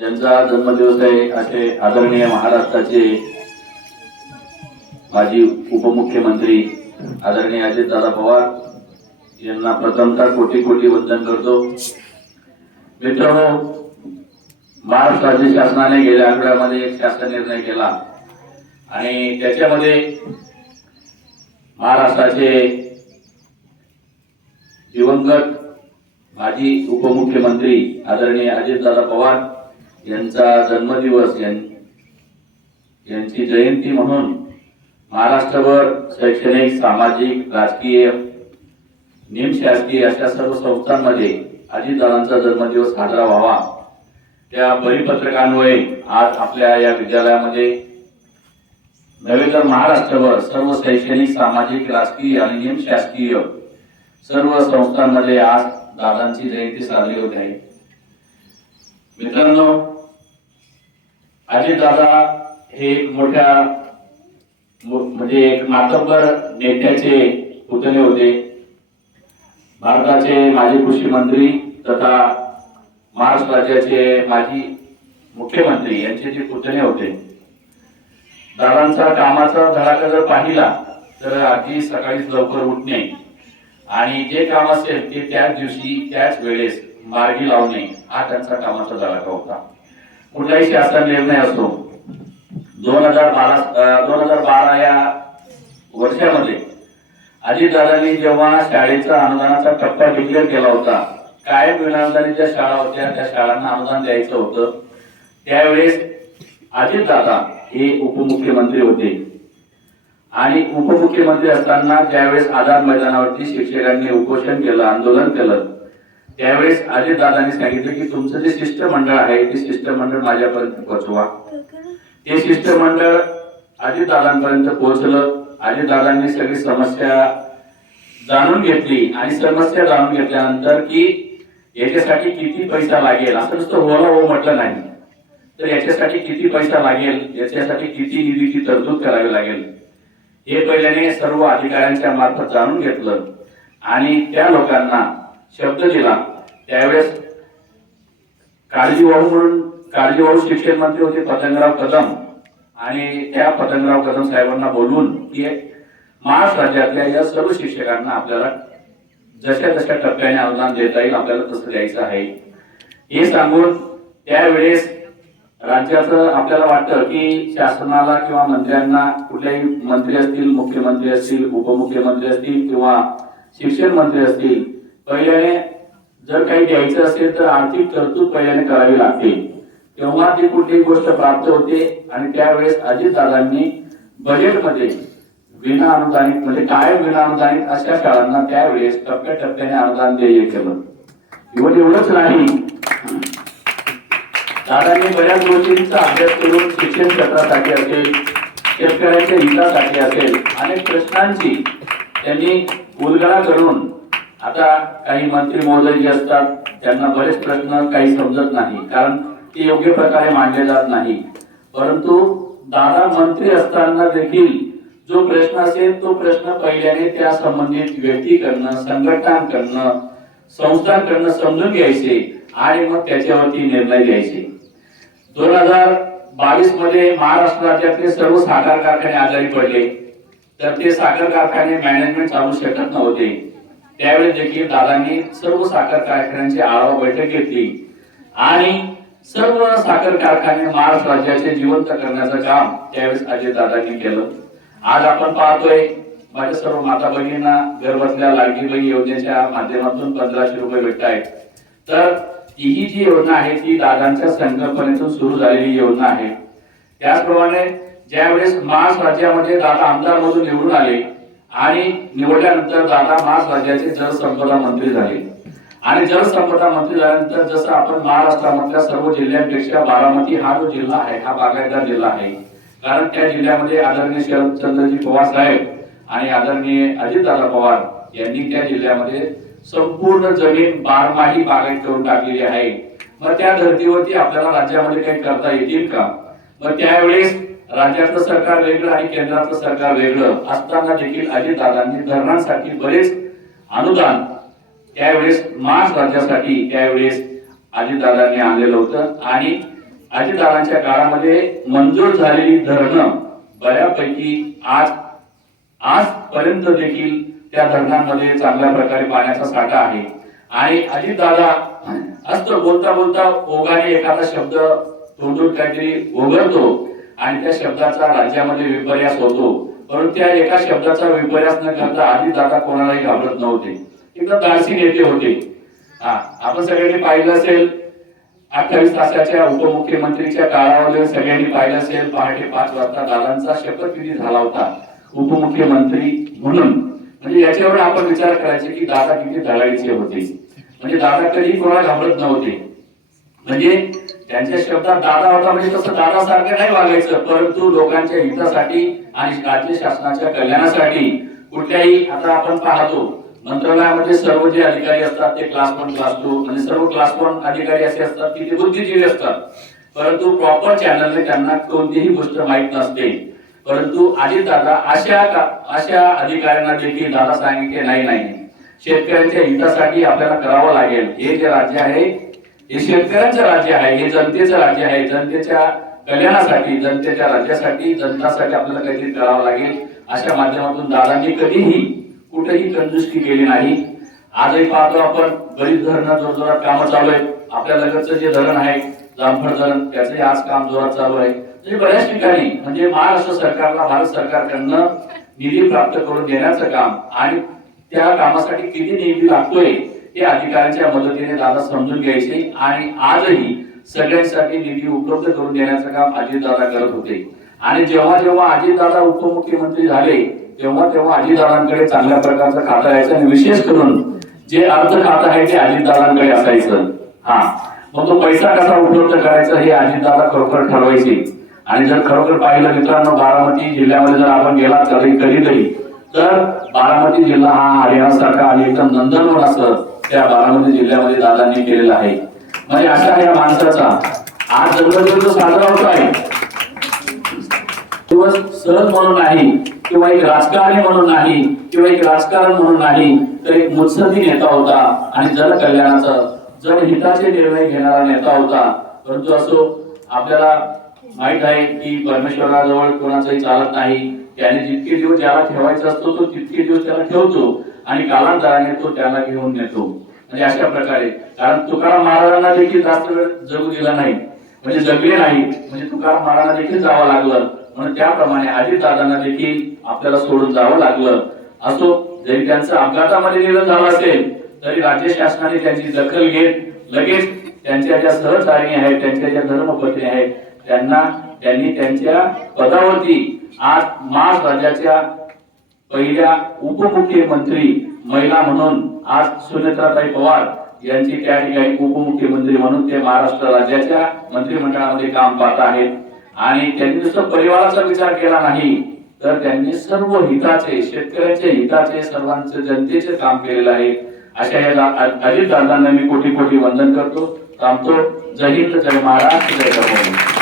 ज्यांचा जन्मदिवस आहे असे आदरणीय महाराष्ट्राचे माजी उपमुख्यमंत्री आदरणीय अजितदादा पवार यांना प्रथमतः कोटी कोटी वंदन करतो। मित्रांनो, महाराष्ट्र राज्य शासनाने गेल्या आठवड्यामध्ये एक शासन निर्णय केला आणि त्याच्यामध्ये महाराष्ट्राचे दिवंगत माजी उपमुख्यमंत्री आदरणीय अजितदादा पवार यांचा जन्मदिवस यांची जयंती म्हणून महाराष्ट्रभर शैक्षणिक, सामाजिक, राजकीय, निमशासकीय अशा सर्व संस्थांमध्ये अजितदादांचा जन्मदिवस साजरा व्हावा त्या परिपत्रकान्वये आज आपल्या या विद्यालयामध्ये नव्हे तर महाराष्ट्रभर सर्व शैक्षणिक, सामाजिक, राजकीय आणि निमशासकीय सर्व संस्थांमध्ये आज दादांची जयंती साजरी होत आहे। मित्रांनो, अजितदादा हे एक मोठ्या म्हणजे एक मातब्बर नेत्याचे पुतणे होते। भारताचे माजी कृषी मंत्री तथा महाराष्ट्र राज्याचे माजी मुख्यमंत्री यांचे जे पुतणे होते। दादांचा कामाचा धडाका जर पाहिला तर अगदी सकाळीच लवकर उठणे आणि जे काम असेल ते त्याच दिवशी त्याच वेळेस मार्गी लावणे हा त्यांचा कामाचा धडाका होता। कुठलाही शासन निर्णय असो, 2012 या वर्षामध्ये अजितदादांनी जेव्हा शाळेचा अनुदानाचा टप्पा डिक्लेअर केला होता, कायम विनाअनुदानित ज्या शाळा होत्या त्या शाळांना अनुदान द्यायचं होतं, त्यावेळेस अजितदादा हे उपमुख्यमंत्री होते आणि उपमुख्यमंत्री असताना ज्यावेळेस आझाद मैदानावरती शिक्षकांनी उपोषण केलं, आंदोलन केलं, त्यावेळेस अजितदादांनी सांगितलं की तुमचं जे शिष्टमंडळ आहे ते शिष्टमंडळ माझ्यापर्यंत पोहोचवा। ते शिष्टमंडळ अजितदादांपर्यंत पोहोचलं। अजितदादांनी सगळी समस्या जाणून घेतली आणि समस्या जाणून घेतल्यानंतर की याच्यासाठी किती पैसा लागेल, असं नुसतं होला हो म्हटलं नाही, तर याच्यासाठी किती पैसा लागेल, याच्यासाठी किती निधीची तरतूद करावी लागेल हे पहिल्याने सर्व अधिकाऱ्यांच्या मार्फत जाणून घेतलं आणि त्या लोकांना शब्द दिला। त्यावेळेस काळजीवाहू शिक्षण मंत्री होते पतंगराव कदम आणि त्या पतंगराव कदम साहेबांना बोलवून की महाराष्ट्र राज्यातल्या या सर्व शिक्षकांना आपल्याला जशा जशा टप्प्याने अनुदान देता येईल आपल्याला तसं द्यायचं आहे हे सांगून त्यावेळेस राज्याचं आपल्याला वाटतं की शासनाला किंवा मंत्र्यांना, कुठल्याही मंत्री असतील, मुख्यमंत्री असतील, उपमुख्यमंत्री असतील किंवा शिक्षण मंत्री असतील, पहिल्याने जर काही द्यायचं असेल तर आर्थिक तरतूद पहिल्याने करावी लागते, तेव्हा ती कुठलीही गोष्ट प्राप्त होते। आणि त्यावेळेस अजितदादांनी बजेटमध्ये विना अनुदानित म्हणजे कायम विना अनुदानित अशा शाळांना त्यावेळेस टप्प्याटप्प्याने अनुदान देय केलं। एवढंच नाही, दादांनी बऱ्याच गोष्टींचा अभ्यास करून शिक्षण क्षेत्रासाठी असेल, शेतकऱ्यांच्या हितासाठी असेल, अनेक प्रश्नांची त्यांनी उलगडा करून, आता काही मंत्री महोदय जे असतात त्यांना बरेच प्रश्न काही समजत नाही कारण ते योग्य प्रकारे मांडले जात नाही, परंतु दादा मंत्री असताना देखील जो प्रश्न असेल तो प्रश्न पहिल्याने त्या संबंधित व्यक्तीकडनं, संघटनांकडनं, संस्थांकडनं समजून घ्यायचे आणि मग त्याच्यावरती निर्णय घ्यायचे। 2022 मध्ये महाराष्ट्र राज्यातले सर्व साखर कारखाने आजारी पडले, तर ते साखर कारखाने मॅनेजमेंट चालू शकत नव्हते। त्यावेळी देखील दादांनी सर्व साखर कारखान्यांची आढावा बैठक घेतली आणि सर्व साखर कारखाने महाराष्ट्र राज्याचे जिवंत करण्याचं काम त्यावेळेस अजितदादांनी केलं। आज आपण पाहतोय माझ्या सर्व माता भगिनींना घर बसल्या लाडकी बहीण योजनेच्या माध्यमातून 1500 रुपये भेटत आहेत, तर ही जी योजना आहे ती दादांच्या संकल्पनेतून सुरू झालेली योजना आहे। त्याचप्रमाणे ज्यावेळेस महाराष्ट्र राज्यामध्ये दादा आमदार मधून निवडून आले आणि निवडल्यानंतर दादा महाराष्ट्र राज्याचे जलसंपदा मंत्री झाले आणि जलसंपदा मंत्री झाल्यानंतर जसं आपण महाराष्ट्रामधल्या सर्व जिल्ह्यांपेक्षा बारामती हा जो जिल्हा आहे हा बागायतदार जिल्हा आहे, कारण त्या जिल्ह्यामध्ये आदरणीय शरदचंद्रजी पवार साहेब आणि आदरणीय अजितदादा पवार यांनी त्या जिल्ह्यामध्ये संपूर्ण जमीन बारमाही बागायत करून टाकलेली आहे। मग त्या धर्तीवरती आपल्याला राज्यामध्ये काही करता येतील का? मग त्यावेळेस राज्याचं सरकार वेगळं आणि केंद्राचं सरकार वेगळं असताना देखील अजितदादांनी धरणांसाठी बरेच अनुदान त्यावेळेस महाराष्ट्र राज्यासाठी त्यावेळेस अजितदादांनी आणलेलं होतं आणि अजितदादांच्या काळामध्ये मंजूर झालेली धरणं बऱ्यापैकी आजपर्यंत देखील त्या धरणांमध्ये चांगल्या प्रकारे पाण्याचा साठा आहे. आणि अजितदादा असतं बोलता बोलता ओघाने एखादा शब्द तोंडून काहीतरी ओघळतो आणि त्या शब्दाचा राज्यामध्ये विपर्यास होतो, परंतु त्या एका शब्दाचा विपर्यास न करता अजितदादा कोणालाही घाबरत नव्हते. एकदम धाडसी नेते होते. आपण सगळ्यांनी पाहिलं असेल 28 तासाच्या उपमुख्यमंत्रीच्या काळावर सगळ्यांनी पाहिलं असेल पहाटे 5 वाजता दादांचा शपथविधी झाला होता उपमुख्यमंत्री म्हणून. म्हणजे याच्यावर आपण विचार करायचे की दादा किती धडाडीचे होते. म्हणजे दादा कधी कोणाला घाबरत नव्हते. म्हणजे त्यांच्या शब्दात दादा होता म्हणजे तसं दादासारखं नाही वागायचं, परंतु लोकांच्या हितासाठी आणि राज्य शासनाच्या कल्याणासाठी कुठल्याही, आता आपण पाहतो मंत्रालयामध्ये सर्व जे अधिकारी असतात ते क्लास 1 क्लास 2 म्हणजे सर्व क्लास 1 अधिकारी असे असतात की ते बुद्धिजीवी असतात, परंतु प्रॉपर चॅनलने त्यांना कोणतीही गोष्ट माहित नसते. परंतु अजितदादा अशा अधिकाऱ्यांना देखील दादा सांगितले नाही, शेतकऱ्यांच्या हितासाठी आपल्याला करावं लागेल. हे जे राज्य आहे हे शेतकऱ्यांचं राज्य आहे, हे जनतेचं राज्य आहे. जनतेच्या कल्याणासाठी, जनतेच्या राज्यासाठी, जनतासाठी आपल्याला काहीतरी करावं लागेल. अशा माध्यमातून दादांनी कधीही कुठेही कंजूसकी केली नाही. आजही पाहतो आपण बरीच धरणं जोरजोरात कामं चालू आहेत. आपल्या लगतचं जे धरण आहे जामफळ धरण, त्याचंही आज काम जोरात चालू आहे. म्हणजे बऱ्याच ठिकाणी म्हणजे महाराष्ट्र सरकारला भारत सरकारकडनं निधी प्राप्त करून देण्याचं काम आणि त्या कामासाठी किती निधी लागतोय हे अधिकाऱ्यांच्या मदतीने दादा समजून घ्यायचे आणि आजही सगळ्यांसाठी निधी उपलब्ध करून देण्याचं काम अजितदादा करत होते. आणि जेव्हा जेव्हा अजितदादा उपमुख्यमंत्री झाले तेव्हा अजितदादांकडे चांगल्या प्रकारचं खातं यायचं आणि विशेष करून जे अर्थ खातं आहे ते अजितदादांकडे असायचं. मग तो पैसा कसा उपलब्ध करायचा हे अजितदादा खरोखर ठरवायचे. आणि जर खरोखर पाहिलं मित्रांनो, बारामती जिल्ह्यामध्ये जर आपण गेलात कधीतरी तर बारामती जिल्हा हा हरियाणासारखा आणि एकदम नंदनवन असं त्या बारामती जिल्ह्यामध्ये दादांनी केलेलं आहे. म्हणजे अशा या माणसाचा आज जन्मदिवस साजरा होत आहे. दिवस सहज म्हणून नाही किंवा एक राजकारणी म्हणून नाही किंवा एक राजकारण म्हणून नाही, तर एक मुत्सदी नेता होता आणि जनकल्याणाचा जनहिताचे निर्णय घेणारा नेता होता. परंतु असो, आपल्याला माहित आहे की परमेश्वराजवळ कोणाचंही चालत नाही. त्याने जितके दिवस ज्याला ठेवायचा असतो तो तितके दिवस त्याला ठेवतो आणि कालांतराने तो त्याला घेऊन नेतो. म्हणजे अशा प्रकारे, कारण तुकाराम महाराजांना देखील जास्त वेळ जगू दिला नाही, म्हणजे जगले नाही, म्हणजे तुकाराम महाराजांना देखील जावं लागलं. म्हणून त्याप्रमाणे अजितदादांना देखील आपल्याला सोडून जावं लागलं. असो, जरी त्यांचं अपघातामध्ये निधन झालं असेल तरी राज्य शासनाने त्यांची दखल घेत लगेच त्यांच्या ज्या सहचारिणी आहेत, त्यांच्या ज्या धर्मपत्नी आहेत, त्यांनी त्यांच्या पदावरती आज महाराष्ट्र राज्याच्या पहिल्या उपमुख्यमंत्री महिला म्हणून आज सुनेत्राताई पवार यांची त्या ठिकाणी उपमुख्यमंत्री म्हणून ते महाराष्ट्र राज्याच्या मंत्रिमंडळामध्ये काम पाहत आहेत. आणि त्यांनी नुसतं परिवाराचा विचार केला नाही, तर त्यांनी सर्व हिताचे, शेतकऱ्यांच्या हिताचे, सर्वांचे जनतेचे काम केलेलं आहे. अशा या अजितदादांना मी कोटी कोटी वंदन करतो. थांबतो. जय हिंद, जय महाराष्ट्र, जय कर्मभूमी.